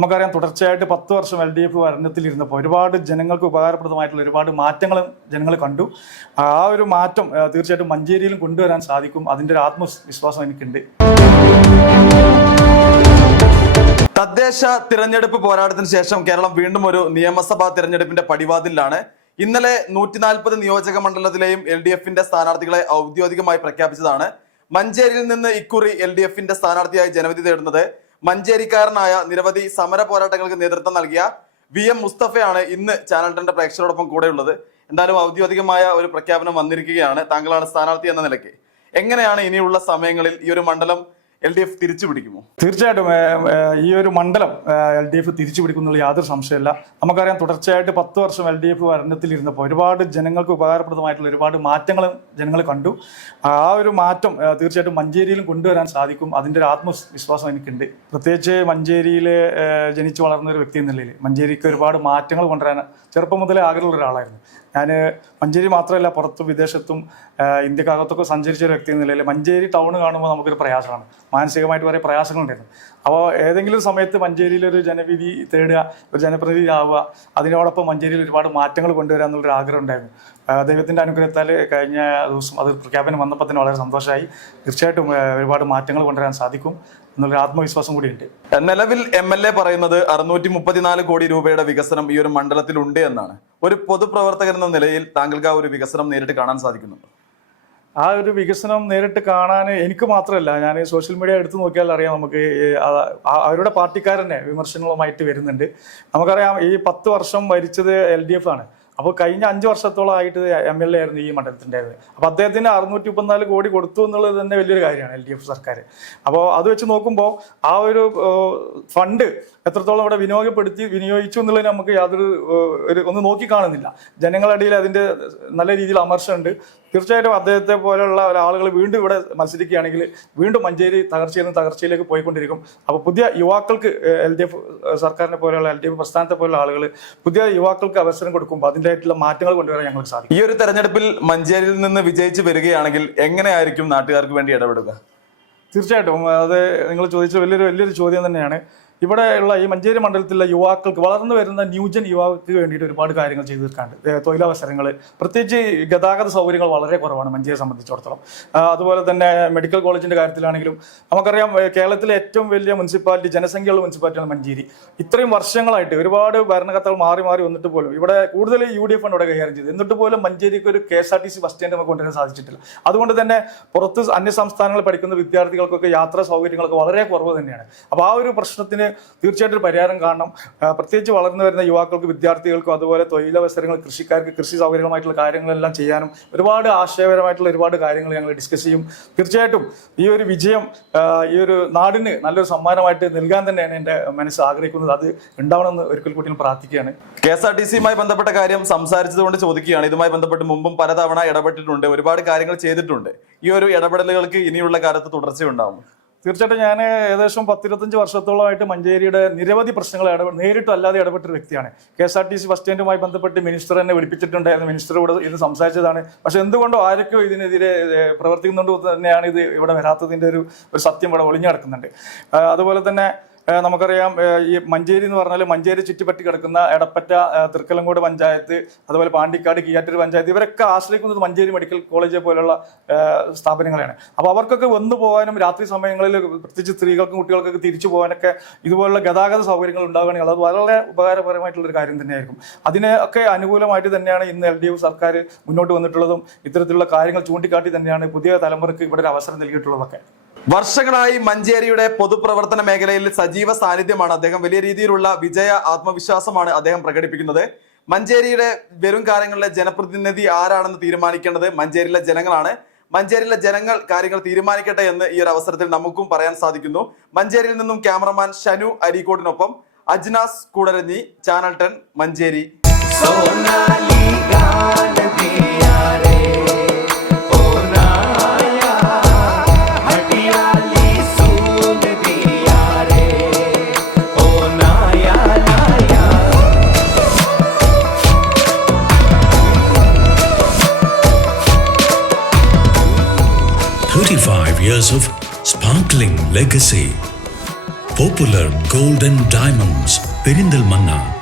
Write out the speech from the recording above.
നമുക്കറിയാം തുടർച്ചയായിട്ട് 10 വർഷം LDF ഭരണത്തിലിരുന്നപ്പോൾ ഒരുപാട് ജനങ്ങൾക്ക് ഉപകാരപ്രദമായിട്ടുള്ള ഒരുപാട് മാറ്റങ്ങൾ ജനങ്ങൾ കണ്ടു. ആ ഒരു മാറ്റം തീർച്ചയായിട്ടും മഞ്ചേരിയിലും കൊണ്ടുവരാൻ സാധിക്കും. അതിൻ്റെ ഒരു ആത്മവിശ്വാസം എനിക്കുണ്ട്. തദ്ദേശ തിരഞ്ഞെടുപ്പ് പോരാട്ടത്തിന് ശേഷം കേരളം വീണ്ടും ഒരു നിയമസഭാ തിരഞ്ഞെടുപ്പിന്റെ പടിവാതിലാണ്. ഇന്നലെ 140 നിയോജക മണ്ഡലത്തിലെയും LDFന്റെ സ്ഥാനാർത്ഥികളെ ഔദ്യോഗികമായി പ്രഖ്യാപിച്ചതാണ്. മഞ്ചേരിയിൽ നിന്ന് ഇക്കുറി LDFന്റെ സ്ഥാനാർത്ഥിയായി ജനവിധി തേടുന്നത് മഞ്ചേരിക്കാരനായ നിരവധി സമര പോരാട്ടങ്ങൾക്ക് നേതൃത്വം നൽകിയ VM മുസ്തഫയാണ് ഇന്ന് ചാനൽ 10 പ്രേക്ഷകരോടൊപ്പം കൂടെയുള്ളത്. എന്തായാലും ഔദ്യോഗികമായ ഒരു പ്രഖ്യാപനം വന്നിരിക്കുകയാണ്. താങ്കളാണ് സ്ഥാനാർത്ഥി എന്ന നിലയ്ക്ക്. എങ്ങനെയാണ് ഇനിയുള്ള സമയങ്ങളിൽ ഈ ഒരു മണ്ഡലം LDF തിരിച്ചു പിടിക്കുമോ? തീർച്ചയായിട്ടും ഈ ഒരു മണ്ഡലം LDF തിരിച്ചു പിടിക്കുന്നുള്ള യാതൊരു സംശയമില്ല. നമുക്കറിയാം തുടർച്ചയായിട്ട് 10 വർഷം LDF ഭരണത്തിലിരുന്നപ്പോൾ ഒരുപാട് ജനങ്ങൾക്ക് ഉപകാരപ്രദമായിട്ടുള്ള ഒരുപാട് മാറ്റങ്ങൾ ജനങ്ങൾ കണ്ടു. ആ ഒരു മാറ്റം തീർച്ചയായിട്ടും മഞ്ചേരിയിലും കൊണ്ടുവരാൻ സാധിക്കും. അതിൻ്റെ ഒരു ആത്മവിശ്വാസം എനിക്കുണ്ട്. പ്രത്യേകിച്ച് മഞ്ചേരിയിൽ ജനിച്ചു വളർന്ന ഒരു വ്യക്തി എന്ന നിലയിൽ മഞ്ചേരിക്ക് ഒരുപാട് മാറ്റങ്ങൾ കൊണ്ടുവരാൻ ചെറുപ്പം മുതലേ ആഗ്രഹമുള്ള ഒരാളായിരുന്നു. ഞാൻ മഞ്ചേരി മാത്രമല്ല പുറത്തും വിദേശത്തും ഇന്ത്യക്കകത്തൊക്കെ സഞ്ചരിച്ച ഒരു വ്യക്തി എന്ന നിലയിൽ മഞ്ചേരി ടൗൺ കാണുമ്പോൾ നമുക്കൊരു പ്രയാസമാണ്. മാനസികമായിട്ട് കുറേ പ്രയാസങ്ങളുണ്ടായിരുന്നു. അപ്പോൾ ഏതെങ്കിലും സമയത്ത് മഞ്ചേരിയിലൊരു ജനവിധി തേടുക, ഒരു ജനപ്രതിനിധി ആവുക, അതിനോടൊപ്പം മഞ്ചേരിയിൽ ഒരുപാട് മാറ്റങ്ങൾ കൊണ്ടുവരിക എന്നുള്ളൊരു ആഗ്രഹം ഉണ്ടായിരുന്നു. ദൈവത്തിൻ്റെ അനുഗ്രഹത്താൽ കഴിഞ്ഞ ദിവസം അത് പ്രഖ്യാപനം വന്നപ്പോൾ തന്നെ വളരെ സന്തോഷമായി. തീർച്ചയായിട്ടും ഒരുപാട് മാറ്റങ്ങൾ കൊണ്ടുവരാൻ സാധിക്കും എന്നുള്ളൊരു ആത്മവിശ്വാസം കൂടിയുണ്ട്. നിലവിൽ MLA പറയുന്നത് 634 കോടി രൂപയുടെ വികസനം ഈ ഒരു മണ്ഡലത്തിൽ ഉണ്ട് എന്നാണ്. ഒരു പൊതുപ്രവർത്തകൻ എന്ന നിലയിൽ താങ്കൾക്ക് ആ ഒരു വികസനം നേരിട്ട് കാണാൻ സാധിക്കുന്നുണ്ടോ? ആ ഒരു വികസനം നേരിട്ട് കാണാൻ എനിക്ക് മാത്രമല്ല, ഞാൻ സോഷ്യൽ മീഡിയ എടുത്തു നോക്കിയാൽ അറിയാം, നമുക്ക് അവരുടെ പാർട്ടിക്കാരനെ വിമർശനങ്ങളുമായിട്ട് വരുന്നുണ്ട്. നമുക്കറിയാം ഈ 10 വർഷം ഭരിച്ചത് LDF ആണ്. അപ്പോൾ കഴിഞ്ഞ 5 വർഷത്തോളമായിട്ട് MLA ആയിരുന്നു ഈ മണ്ഡലത്തിൻ്റെത്. അപ്പോൾ അദ്ദേഹത്തിന് 634 കോടി കൊടുത്തു എന്നുള്ളത് തന്നെ വലിയൊരു കാര്യമാണ് LDF സർക്കാർ. അപ്പോൾ അത് വെച്ച് നോക്കുമ്പോൾ ആ ഒരു ഫണ്ട് എത്രത്തോളം ഇവിടെ വിനിയോഗിച്ചു എന്നുള്ളത് നമുക്ക് യാതൊരു ഒന്ന് നോക്കി കാണുന്നില്ല. ജനങ്ങളുടെ ഇടയിൽ അതിൻ്റെ നല്ല രീതിയിൽ അമർശമുണ്ട്. തീർച്ചയായിട്ടും അദ്ദേഹത്തെ പോലെയുള്ള ആളുകൾ വീണ്ടും ഇവിടെ മത്സരിക്കുകയാണെങ്കിൽ വീണ്ടും മഞ്ചേരി തകർച്ചയിലേക്ക് പോയിക്കൊണ്ടിരിക്കും. അപ്പോൾ പുതിയ യുവാക്കൾക്ക് LDF സർക്കാരിനെ പോലെയുള്ള LDF പ്രസ്ഥാനത്തെ പോലുള്ള ആളുകൾ പുതിയ യുവാക്കൾക്ക് അവസരം കൊടുക്കുമ്പോൾ അതിൻ്റെതായിട്ടുള്ള മാറ്റങ്ങൾ കൊണ്ടുവരാൻ ഞങ്ങൾക്ക് സാധിക്കും. ഈ ഒരു തെരഞ്ഞെടുപ്പിൽ മഞ്ചേരിയിൽ നിന്ന് വിജയിച്ച് വരികയാണെങ്കിൽ എങ്ങനെയായിരിക്കും നാട്ടുകാർക്ക് വേണ്ടി ഇടപെടുക? തീർച്ചയായിട്ടും അത് നിങ്ങൾ ചോദിച്ച വലിയൊരു ചോദ്യം തന്നെയാണ്. ഇവിടെ ഉള്ള ഈ മഞ്ചേരി മണ്ഡലത്തിലുള്ള യുവാക്കൾക്ക്, വളർന്നു വരുന്ന ന്യൂജൻ യുവാക്കൾക്ക് വേണ്ടിയിട്ട് ഒരുപാട് കാര്യങ്ങൾ ചെയ്തു തീർക്കാണ്ട്. തൊഴിലവസരങ്ങൾ, പ്രത്യേകിച്ച് ഗതാഗത സൗകര്യങ്ങൾ വളരെ കുറവാണ് മഞ്ചേരിയെ സംബന്ധിച്ചിടത്തോളം. അതുപോലെ തന്നെ മെഡിക്കൽ കോളേജിൻ്റെ കാര്യത്തിലാണെങ്കിലും നമുക്കറിയാം കേരളത്തിലെ ഏറ്റവും വലിയ മുനിസിപ്പാലിറ്റി, ജനസംഖ്യയുള്ള മുനിസിപ്പാലിറ്റിയാണ് മഞ്ചേരി. ഇത്രയും വർഷങ്ങളായിട്ട് ഒരുപാട് ഭരണകർത്താക്കൾ മാറി വന്നിട്ട് പോലും ഇവിടെ കൂടുതൽ UDF ആണ് ഇവിടെ കൈകാര്യം ചെയ്തത്. എന്നിട്ട് പോലും മഞ്ചേരിക്ക് ഒരു KSRTC ബസ് സ്റ്റാൻഡ് നമുക്ക് കൊണ്ടുവരാൻ സാധിച്ചിട്ടില്ല. അതുകൊണ്ട് തന്നെ പുറത്ത് അന്യ സംസ്ഥാനങ്ങളിൽ പഠിക്കുന്ന വിദ്യാർത്ഥികൾക്കൊക്കെ യാത്രാ സൗകര്യങ്ങളൊക്കെ വളരെ കുറവ് തന്നെയാണ്. അപ്പോൾ ആ ഒരു പ്രശ്നത്തിന് തീർച്ചയായിട്ടും പരിഹാരം കാണണം. പ്രത്യേകിച്ച് വളർന്നു വരുന്ന യുവാക്കൾക്ക്, വിദ്യാർത്ഥികൾക്കും, അതുപോലെ തൊഴിലവസരങ്ങൾ, കൃഷിക്കാർക്ക് കൃഷി സൗകര്യമായിട്ടുള്ള കാര്യങ്ങളെല്ലാം ചെയ്യാനും ഒരുപാട് ആശയപരമായിട്ടുള്ള ഒരുപാട് കാര്യങ്ങൾ ഞങ്ങൾ ഡിസ്കസ് ചെയ്യും. തീർച്ചയായിട്ടും ഈ ഒരു വിജയം ഈ ഒരു നാടിന് നല്ലൊരു സമ്മാനമായിട്ട് നൽകാൻ തന്നെയാണ് എൻ്റെ മനസ്സ് ആഗ്രഹിക്കുന്നത്. അത് ഉണ്ടാവണമെന്ന് ഒരിക്കൽ കൂടി പ്രാർത്ഥിക്കുകയാണ്. KSRTCയുമായി ബന്ധപ്പെട്ട കാര്യം സംസാരിച്ചതുകൊണ്ട് ചോദിക്കുകയാണ്. ഇതുമായി ബന്ധപ്പെട്ട് മുമ്പും പലതവണ ഇടപെട്ടിട്ടുണ്ട്, ഒരുപാട് കാര്യങ്ങൾ ചെയ്തിട്ടുണ്ട്. ഈ ഒരു ഇടപെടലുകൾക്ക് ഇനിയുള്ള കാലത്ത് തുടർച്ചയുണ്ടാവും? തീർച്ചയായിട്ടും ഞാൻ ഏകദേശം 10-25 വർഷത്തോളമായിട്ട് മഞ്ചേരിയുടെ നിരവധി പ്രശ്നങ്ങൾ നേരിട്ടും അല്ലാതെ ഇടപെട്ടൊരു വ്യക്തിയാണ്. KSRTC ബസ് സ്റ്റാൻഡുമായി ബന്ധപ്പെട്ട് മിനിസ്റ്റർ എന്നെ വിളിപ്പിച്ചിട്ടുണ്ടായിരുന്നു. മിനിസ്റ്ററോട് ഇത് സംസാരിച്ചതാണ്. പക്ഷെ എന്തുകൊണ്ടോ ആരൊക്കെയോ ഇതിനെതിരെ പ്രവർത്തിക്കുന്നുണ്ട് തന്നെയാണ് ഇത് ഇവിടെ വരാത്തതിൻ്റെ ഒരു സത്യം ഇവിടെ ഒളിഞ്ഞു കിടക്കുന്നുണ്ട്. അതുപോലെ തന്നെ നമുക്കറിയാം ഈ മഞ്ചേരി എന്ന് പറഞ്ഞാൽ മഞ്ചേരി ചുറ്റിപ്പറ്റി കിടക്കുന്ന എടപ്പറ്റ, തൃക്കലങ്കോട് പഞ്ചായത്ത്, അതുപോലെ പാണ്ടിക്കാട്, കീയാറ്റൂർ പഞ്ചായത്ത്, ഇവരൊക്കെ ആശ്രയിക്കുന്നത് മഞ്ചേരി മെഡിക്കൽ കോളേജ് പോലുള്ള സ്ഥാപനങ്ങളാണ്. അപ്പോൾ അവർക്കൊക്കെ വന്നു പോകാനും രാത്രി സമയങ്ങളിൽ പ്രത്യേകിച്ച് സ്ത്രീകൾക്കും കുട്ടികൾക്കൊക്കെ തിരിച്ചു പോകാനൊക്കെ ഇതുപോലുള്ള ഗതാഗത സൗകര്യങ്ങൾ ഉണ്ടാവുകയാണെങ്കിൽ അത് വളരെ ഉപകാരപരമായിട്ടുള്ളൊരു കാര്യം തന്നെയായിരിക്കും. അതിനൊക്കെ അനുകൂലമായിട്ട് തന്നെയാണ് ഇന്ന് LDF സർക്കാർ മുന്നോട്ട് വന്നിട്ടുള്ളതും ഇത്തരത്തിലുള്ള കാര്യങ്ങൾ ചൂണ്ടിക്കാട്ടി തന്നെയാണ് പുതിയ തലമുറയ്ക്ക് ഇവിടെ ഒരു അവസരം നൽകിയിട്ടുള്ളതൊക്കെ. വർഷങ്ങളായി മഞ്ചേരിയുടെ പൊതുപ്രവർത്തന മേഖലയിൽ സജീവ സാന്നിധ്യമാണ് അദ്ദേഹം. വലിയ രീതിയിലുള്ള ആത്മവിശ്വാസമാണ് അദ്ദേഹം പ്രകടിപ്പിക്കുന്നത്. മഞ്ചേരിയുടെ വരും കാലങ്ങളിലെ ജനപ്രതിനിധി ആരാണെന്ന് തീരുമാനിക്കേണ്ടത് മഞ്ചേരിയിലെ ജനങ്ങളാണ്. മഞ്ചേരിയിലെ ജനങ്ങൾ കാര്യങ്ങൾ തീരുമാനിക്കട്ടെ എന്ന് ഈ ഒരു അവസരത്തിൽ നമുക്കും പറയാൻ സാധിക്കുന്നു. മഞ്ചേരിയിൽ നിന്നും ക്യാമറമാൻ ഷനു അരീക്കോടിനൊപ്പം Ajnas Koodaranji, channel 10 Manjeri. Years of sparkling legacy. Popular golden diamonds Perinthalmanna.